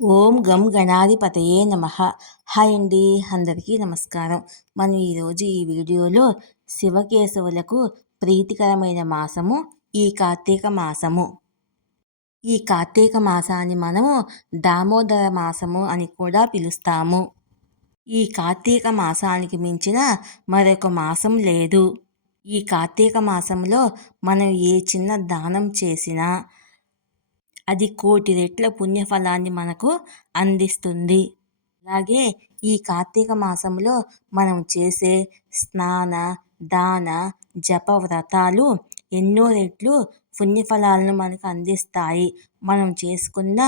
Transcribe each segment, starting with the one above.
ఓం గం గణాధిపతయే నమః. హాయ్ అండి, అందరికీ నమస్కారం. మనం ఈరోజు ఈ వీడియోలో శివకేశవులకు ప్రీతికరమైన మాసము ఈ కార్తీక మాసము. ఈ కార్తీక మాసాన్ని మనము దామోదర మాసము అని కూడా పిలుస్తాము. ఈ కార్తీక మాసానికి మించిన మరొక మాసం లేదు. ఈ కార్తీక మాసంలో మనం ఏ చిన్న దానం చేసినా అది కోటి రెట్ల పుణ్యఫలాన్ని మనకు అందిస్తుంది. అలాగే ఈ కార్తీక మాసంలో మనం చేసే స్నాన, దాన, జప వ్రతాలు ఎన్నో రెట్లు పుణ్యఫలాలను మనకు అందిస్తాయి. మనం చేసుకున్న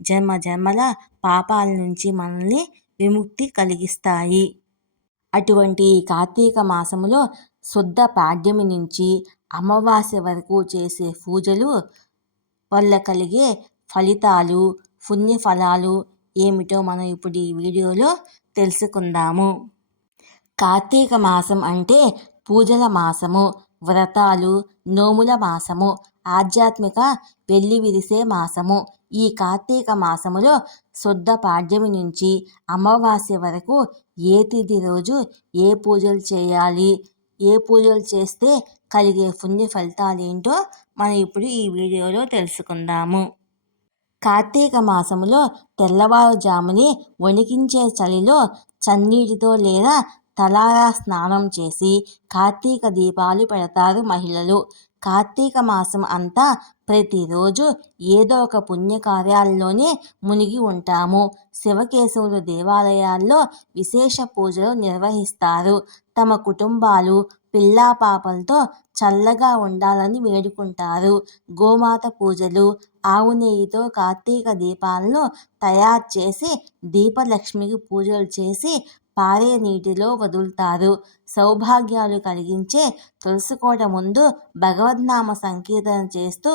జన్మ జన్మల పాపాల నుంచి మనల్ని విముక్తి కలిగిస్తాయి. అటువంటి ఈ కార్తీక మాసంలో శుద్ధ పాడ్యమి నుంచి అమావాస్య వరకు చేసే పూజలు వల్ల కలిగే ఫలితాలు, పుణ్యఫలాలు ఏమిటో మనం ఇప్పుడు ఈ వీడియోలో తెలుసుకుందాము. కార్తీక మాసం అంటే పూజల మాసము, వ్రతాలు, నోముల మాసము, ఆధ్యాత్మిక వెల్లివిరిసే మాసము. ఈ కార్తీక మాసములో శుద్ధ పాడ్యమి నుంచి అమావాస్య వరకు ఏ తిథి రోజు ఏ పూజలు చేయాలి, ఏ పూజలు చేస్తే కలిగే పుణ్య ఫలితాలేంటో మనం ఇప్పుడు ఈ వీడియోలో తెలుసుకుందాము. కార్తీక మాసములో తెల్లవారుజామునే వణికించే చలిలో చన్నీటితో లేదా తలారా స్నానం చేసి కార్తీక దీపాలు పెడతారు మహిళలు. కార్తీక మాసం అంతా ప్రతిరోజు ఏదో ఒక పుణ్యకార్యాల్లోనే మునిగి ఉంటాము. శివకేశవుల దేవాలయాల్లో విశేష పూజలు నిర్వహిస్తారు. తమ కుటుంబాలు పిల్లాపాపలతో చల్లగా ఉండాలని వేడుకుంటారు. గోమాత పూజలు, ఆవు నెయ్యితో కార్తీక దీపాలను తయారు చేసి దీపలక్ష్మికి పూజలు చేసి పారే నీటిలో వదులుతారు. సౌభాగ్యాలు కలిగించే తులసికోట ముందు భగవద్నామ సంకీర్తన చేస్తూ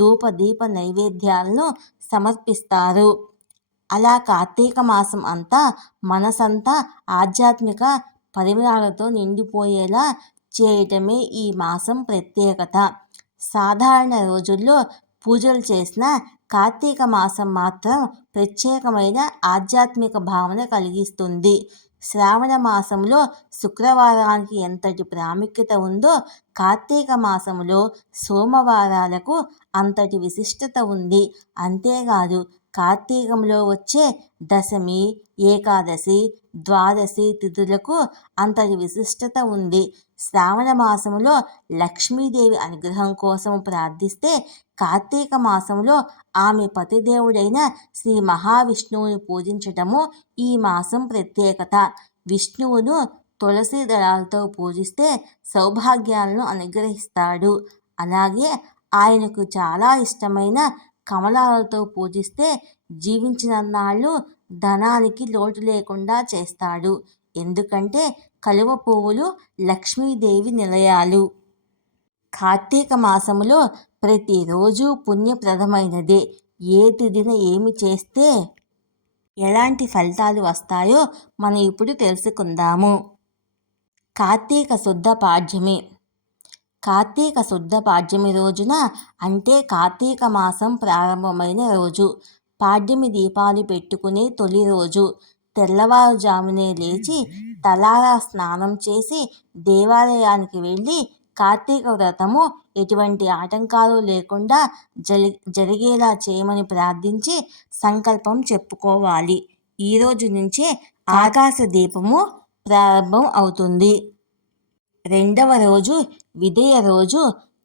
ధూప దీప నైవేద్యాలను సమర్పిస్తారు. అలా కార్తీక మాసం అంతా మనసంతా ఆధ్యాత్మిక పరిమళాలతో నిండిపోయేలా చేయటమే ఈ మాసం ప్రత్యేకత. సాధారణ రోజుల్లో పూజలు చేసిన కార్తీక మాసం మాత్రం ప్రత్యేకమైన ఆధ్యాత్మిక భావన కలిగిస్తుంది. శ్రావణ మాసంలో శుక్రవారానికి ఎంతటి ప్రాముఖ్యత ఉందో కార్తీక మాసంలో సోమవారాలకు అంతటి విశిష్టత ఉంది. అంతేకాదు, కార్తీకంలో వచ్చే దశమి, ఏకాదశి, ద్వాదశి తిథులకు అంతటి విశిష్టత ఉంది. శ్రావణ మాసంలో లక్ష్మీదేవి అనుగ్రహం కోసం ప్రార్థిస్తే కార్తీక మాసంలో ఆమె పతిదేవుడైన శ్రీ మహావిష్ణువుని పూజించటము ఈ మాసం ప్రత్యేకత. విష్ణువును తులసి దళాలతో పూజిస్తే సౌభాగ్యాలను అనుగ్రహిస్తాడు. అలాగే ఆయనకు చాలా ఇష్టమైన కమలాలతో పూజిస్తే జీవించినన్నాళ్ళు ధనానికి లోటు లేకుండా చేస్తాడు. ఎందుకంటే కలువ పువ్వులు లక్ష్మీదేవి నిలయాలు. కార్తీక మాసములో ప్రతిరోజు పుణ్యప్రదమైనదే. ఏ తిథిన ఏమి చేస్తే ఎలాంటి ఫలితాలు వస్తాయో మనం ఇప్పుడు తెలుసుకుందాము. కార్తీక శుద్ధ పాడ్యమి. కార్తీక శుద్ధ పాడ్యమి రోజున అంటే కార్తీక మాసం ప్రారంభమైన రోజు, పాడ్యమి దీపాలు పెట్టుకునే తొలి రోజు తెల్లవారుజామునే లేచి తలారా స్నానం చేసి దేవాలయానికి వెళ్ళి కార్తీక వ్రతము ఎటువంటి ఆటంకాలు లేకుండా జరిగేలా చేయమని ప్రార్థించి సంకల్పం చెప్పుకోవాలి. ఈరోజు నుంచే ఆకాశ దీపము ప్రారంభం అవుతుంది. రెండవ రోజు విదయ రోజు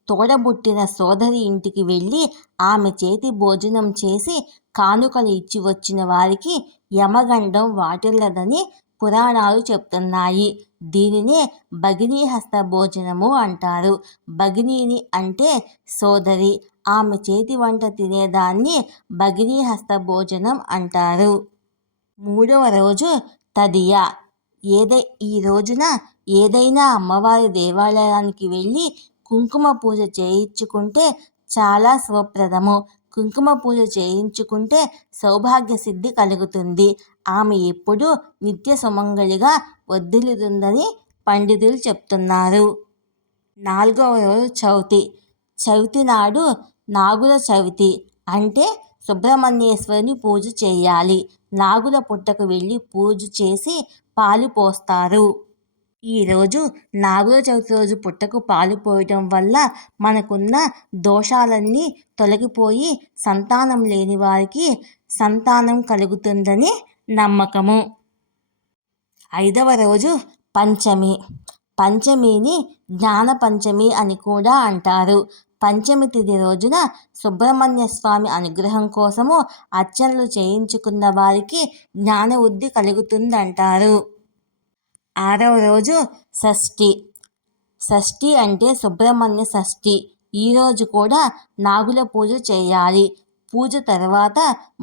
తోడబుట్టిన సోదరి ఇంటికి వెళ్ళి ఆమె చేతి భోజనం చేసి కానుకలు ఇచ్చి వచ్చిన వారికి యమగండం వాటిల్లదని పురాణాలు చెప్తున్నాయి. దీనినే భగినీ హస్త భోజనము అంటారు. భగినీని అంటే సోదరి, ఆమె చేతి వంట తినేదాన్ని భగినీ హస్త భోజనం అంటారు. మూడవ రోజు తదియ. ఈ రోజున ఏదైనా అమ్మవారి దేవాలయానికి వెళ్ళి కుంకుమ పూజ చేయించుకుంటే చాలా శుభప్రదము. కుంకుమ పూజ చేయించుకుంటే సౌభాగ్య సిద్ధి కలుగుతుంది. ఆమె ఎప్పుడూ నిత్య సుమంగళిగా వర్ధిల్లుతుందని పండితులు చెప్తున్నారు. నాలుగవ రోజు చవితి. చవితి నాడు నాగుల చవితి అంటే సుబ్రహ్మణ్యేశ్వరుని పూజ చేయాలి. నాగుల పుట్టకు వెళ్ళి పూజ చేసి పాలు పోస్తారు. ఈరోజు నాగుల చవితి రోజు పుట్టకు పాలు పోయటం వల్ల మనకున్న దోషాలన్నీ తొలగిపోయి సంతానం లేని వారికి సంతానం కలుగుతుందని నమ్మకము. 5వ రోజు పంచమి. పంచమిని జ్ఞాన పంచమి అని కూడా అంటారు. పంచమి తిథి రోజున సుబ్రహ్మణ్య స్వామి అనుగ్రహం కోసము అర్చనలు చేయించుకున్న వారికి జ్ఞాన వృద్ధి కలుగుతుందంటారు. 6వ రోజు షష్ఠి. షష్ఠి అంటే సుబ్రహ్మణ్య షష్ఠి. ఈరోజు కూడా నాగుల పూజ చేయాలి. పూజ తర్వాత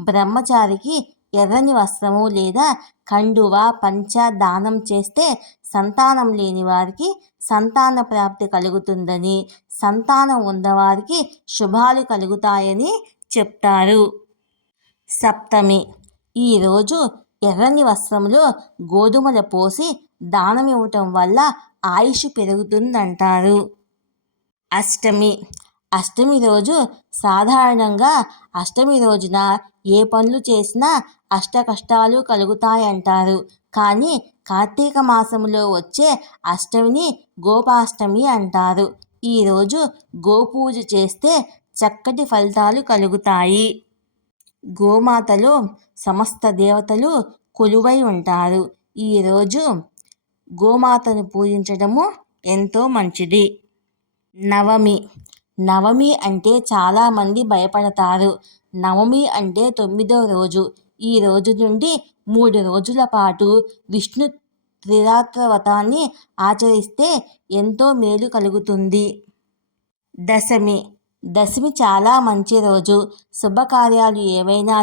బ్రహ్మచారికి ఎర్రని వస్త్రము లేదా కండువ పంచ దానం చేస్తే సంతానం లేని వారికి సంతాన ప్రాప్తి కలుగుతుందని, సంతానం ఉన్నవారికి శుభాలు కలుగుతాయని చెప్తారు. సప్తమి. ఈరోజు ఎర్రని వస్త్రంలో గోధుమలు పోసి దానం ఇవ్వటం వల్ల ఆయుష్ పెరుగుతుందంటారు. అష్టమి. అష్టమి రోజు సాధారణంగా అష్టమి రోజున ఏ పనులు చేసినా అష్ట కష్టాలు కలుగుతాయంటారు. కానీ కార్తీక మాసంలో వచ్చే అష్టమిని గోపాష్టమి అంటారు. ఈరోజు గోపూజ చేస్తే చక్కటి ఫలితాలు కలుగుతాయి. గోమాతలో సమస్త దేవతలు కొలువై ఉంటారు. ఈరోజు గోమాతను పూజించడము ఎంతో మంచిది. నవమి. నవమి అంటే చాలామంది భయపడతారు. నవమి అంటే 9వ రోజు. ఈ రోజు నుండి 3 రోజుల పాటు విష్ణు త్రిరాత్ర వ్రతాన్ని ఆచరిస్తే ఎంతో మేలు కలుగుతుంది. దశమి. దశమి చాలా మంచి రోజు. శుభకార్యాలు ఏవైనా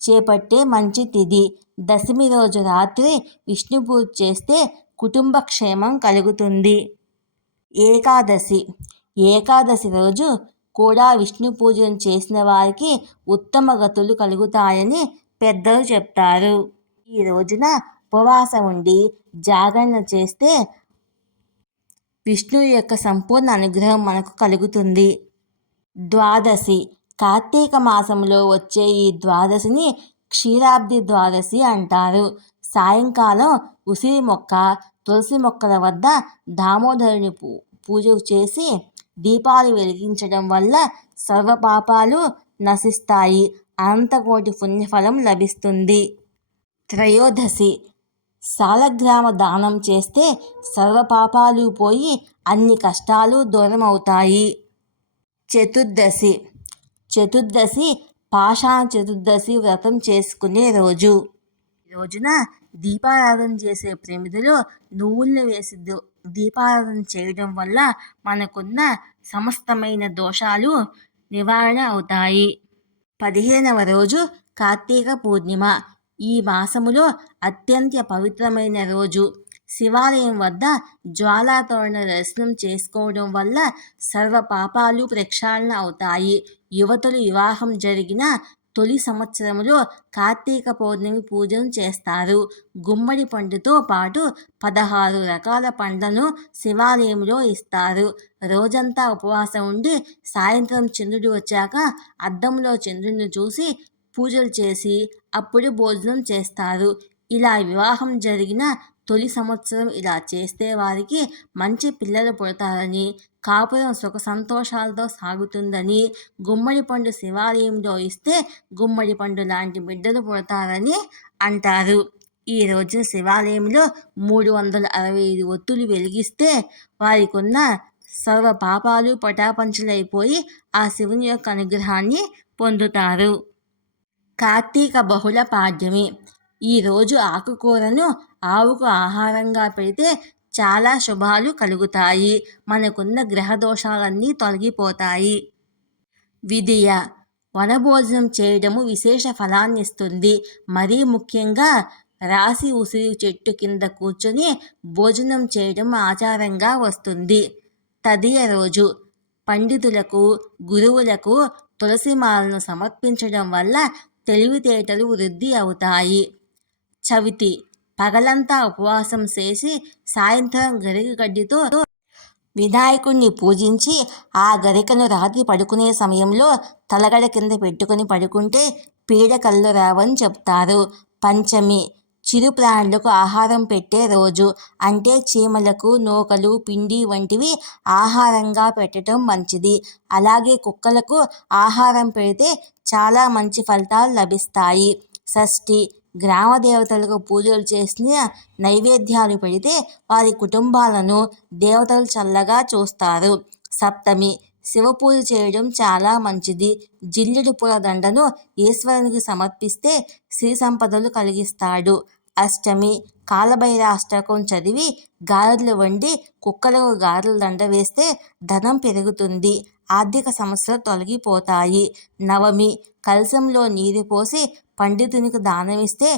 చేపట్టే మంచి తిథి. దశమి రోజు రాత్రి విష్ణు పూజ చేస్తే కుటుంబ క్షేమం కలుగుతుంది. ఏకాదశి. ఏకాదశి రోజు కూడా విష్ణు పూజను చేసిన వారికి ఉత్తమ గతులు కలుగుతాయని పెద్దలు చెప్తారు. ఈ రోజున ఉపవాసం ఉండి జాగరణ చేస్తే విష్ణువు యొక్క సంపూర్ణ అనుగ్రహం మనకు కలుగుతుంది. ద్వాదశి. కార్తీక మాసంలో వచ్చే ఈ ద్వాదశిని క్షీరాబ్ది ద్వాదశి అంటారు. సాయంకాలం ఉసిరి మొక్క, తులసి మొక్కల వద్ద దామోదరుని పూజ చేసి దీపాలు వెలిగించడం వల్ల సర్వ పాపాలు నశిస్తాయి. అనంతకోటి పుణ్యఫలం లభిస్తుంది. త్రయోదశి. సాలగ్రామ దానం చేస్తే సర్వ పాపాలు పోయి అన్ని కష్టాలు దూరం అవుతాయి. చతుర్దశి. చతుర్దశి పాషాణ చతుర్దశి వ్రతం చేసుకునే రోజు. ఈ రోజున దీపారాధన చేసే ప్రమిదలో నువ్వులను వేసి దీపారాధన చేయడం వల్ల మనకున్న సమస్తమైన దోషాలు నివారణ అవుతాయి. 15వ రోజు కార్తీక పూర్ణిమ. ఈ మాసములో అత్యంత పవిత్రమైన రోజు. శివాలయం వద్ద జ్వాలాతోరణ దర్శనం చేసుకోవడం వల్ల సర్వ పాపాలు ప్రక్షాళన అవుతాయి. యువతులు వివాహం జరిగిన తొలి సంవత్సరంలో కార్తీక పౌర్ణమి పూజను చేస్తారు. గుమ్మడి పండుతో పాటు 16 రకాల పండ్లను శివాలయంలో ఇస్తారు. రోజంతా ఉపవాసం ఉండి సాయంత్రం చంద్రుడు వచ్చాక అద్దంలో చంద్రుడిని చూసి పూజలు చేసి అప్పుడు భోజనం చేస్తారు. ఇలా వివాహం జరిగిన తొలి సంవత్సరం ఇలా చేస్తే వారికి మంచి పిల్లలు పుడతారని, కాపురం సుఖ సంతోషాలతో సాగుతుందని, గుమ్మడి పండు శివాలయంలో ఇస్తే గుమ్మడి పండు లాంటి బిడ్డలు పుడతారని అంటారు. ఈ రోజున శివాలయంలో 365 ఒత్తులు వెలిగిస్తే వారికి ఉన్న సర్వ పాపాలు పటాపంచలైపోయి ఆ శివుని యొక్క అనుగ్రహాన్ని పొందుతారు. కార్తీక బహుళ పాడ్యమి. ఈరోజు ఆకుకూరను ఆవుకు ఆహారంగా పెడితే చాలా శుభాలు కలుగుతాయి. మనకున్న గ్రహ దోషాలన్నీ తొలగిపోతాయి. విదియ. వనభోజనం చేయడము విశేష ఫలాన్నిస్తుంది. మరీ ముఖ్యంగా రాసి ఉసిరి చెట్టు కింద కూర్చొని భోజనం చేయడం ఆచారంగా వస్తుంది. తదియ రోజు. పండితులకు, గురువులకు తులసిమాలను సమర్పించడం వల్ల తెలివితేటలు వృద్ధి అవుతాయి. చవితి. పగలంతా ఉపవాసం చేసి సాయంత్రం గరిక గడ్డితో వినాయకుణ్ణి పూజించి ఆ గరికను రాత్రి పడుకునే సమయంలో తలగడ కింద పెట్టుకుని పడుకుంటే పీడకలు రావని చెప్తారు. పంచమి చిరు ప్రాణులకు ఆహారం పెట్టే రోజు. అంటే చీమలకు, నూకలు, పిండి వంటివి ఆహారంగా పెట్టడం మంచిది. అలాగే కుక్కలకు ఆహారం పెడితే చాలా మంచి ఫలితాలు లభిస్తాయి. షష్ఠి గ్రామ దేవతలకు పూజలు చేసిన నైవేద్యాలు పెడితే వారి కుటుంబాలను దేవతలు చల్లగా చూస్తారు. సప్తమి శివ పూజ చేయడం చాలా మంచిది. జిల్లుడు పూల దండను ఈశ్వరునికి సమర్పిస్తే శ్రీ సంపదలు కలిగిస్తాడు. అష్టమి కాలభైరాష్టకం చదివి గారెలు వండి కుక్కలకు గారెల దండ వేస్తే ధనం పెరుగుతుంది. ఆర్థిక సమస్యలు తొలగిపోతాయి. నవమి కలశంలో నీరు పోసి పండితునికి దానమిస్తే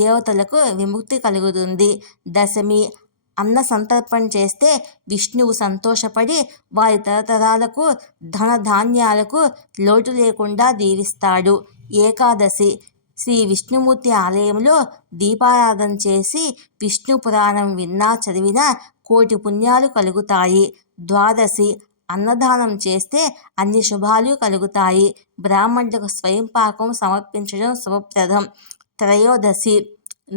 దేవతలకు విముక్తి కలుగుతుంది. దశమి అన్న సంతర్పణ చేస్తే విష్ణువు సంతోషపడి వారి తరతరాలకు ధనధాన్యాలకు లోటు లేకుండా దీవిస్తాడు. ఏకాదశి శ్రీ విష్ణుమూర్తి ఆలయంలో దీపారాధన చేసి విష్ణు పురాణం విన్నా చదివినా కోటి పుణ్యాలు కలుగుతాయి. ద్వాదశి అన్నదానం చేస్తే అన్ని శుభాలు కలుగుతాయి. బ్రాహ్మణులకు స్వయం పాకం సమర్పించడం శుభప్రదం. త్రయోదశి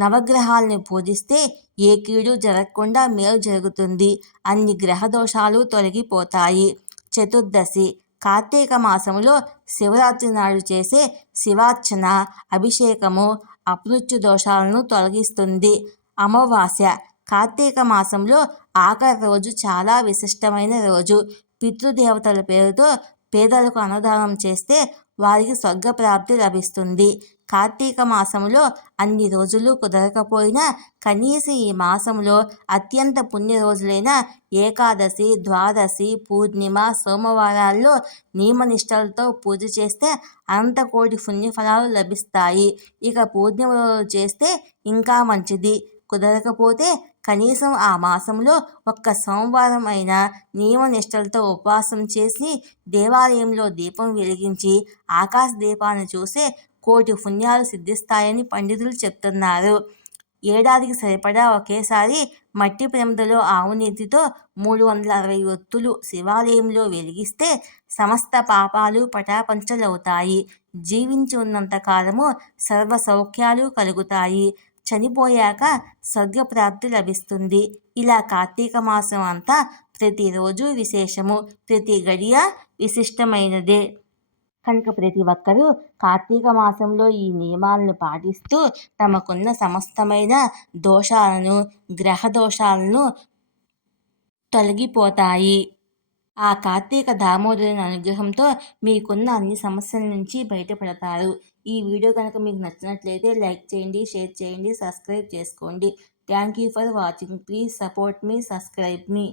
నవగ్రహాలను పూజిస్తే ఏ కీడు జరగకుండా మేలు జరుగుతుంది. అన్ని గ్రహ దోషాలు తొలగిపోతాయి. చతుర్దశి కార్తీక మాసంలో శివరాత్రి నాడు చేసే శివార్చన, అభిషేకము అపమృత్యు దోషాలను తొలగిస్తుంది. అమావాస్య కార్తీక మాసంలో ఆఖరి రోజు చాలా విశిష్టమైన రోజు. పితృదేవతల పేరుతో పేదలకు అన్నదానం చేస్తే వారికి స్వర్గప్రాప్తి లభిస్తుంది. కార్తీక మాసంలో అన్ని రోజులు కుదరకపోయినా కనీసం ఈ మాసంలో అత్యంత పుణ్య రోజులైన ఏకాదశి, ద్వాదశి, పూర్ణిమ, సోమవారాల్లో నియమనిష్టలతో పూజ చేస్తే అనంతకోటి పుణ్యఫలాలు లభిస్తాయి. ఇక పూర్ణిమ చేస్తే ఇంకా మంచిది. కుదరకపోతే కనీసం ఆ మాసంలో ఒక్క సోమవారం అయినా నియమనిష్టలతో ఉపవాసం చేసి దేవాలయంలో దీపం వెలిగించి ఆకాశ దీపాన్ని చూసే కోటి పుణ్యాలు సిద్ధిస్తాయని పండితులు చెప్తున్నారు. ఏడాదికి సరిపడా ఒకేసారి మట్టి ప్రమిదలో ఆవు నెయ్యితో 360 ఒత్తులు శివాలయంలో వెలిగిస్తే సమస్త పాపాలు పటాపంచలవుతాయి. జీవించి ఉన్నంత కాలము సర్వ సౌఖ్యాలు కలుగుతాయి. చనిపోయాక స్వర్గప్రాప్తి లభిస్తుంది. ఇలా కార్తీక మాసం అంతా ప్రతిరోజు విశేషము, ప్రతి గడియ విశిష్టమైనదే. కనుక ప్రతి ఒక్కరూ కార్తీక మాసంలో ఈ నియమాలను పాటిస్తూ తమకున్న సమస్తమైన దోషాలను, గ్రహ దోషాలను తొలగిపోతాయి. ఆ కార్తీక దామోదరుని అనుగ్రహంతో మీకున్న అన్ని సమస్యల నుంచి బయటపడతారు. ఈ వీడియో కనుక మీకు నచ్చినట్లయితే లైక్ చేయండి, షేర్ చేయండి, సబ్స్క్రైబ్ చేసుకోండి. Thank you for watching. Please support me, subscribe me.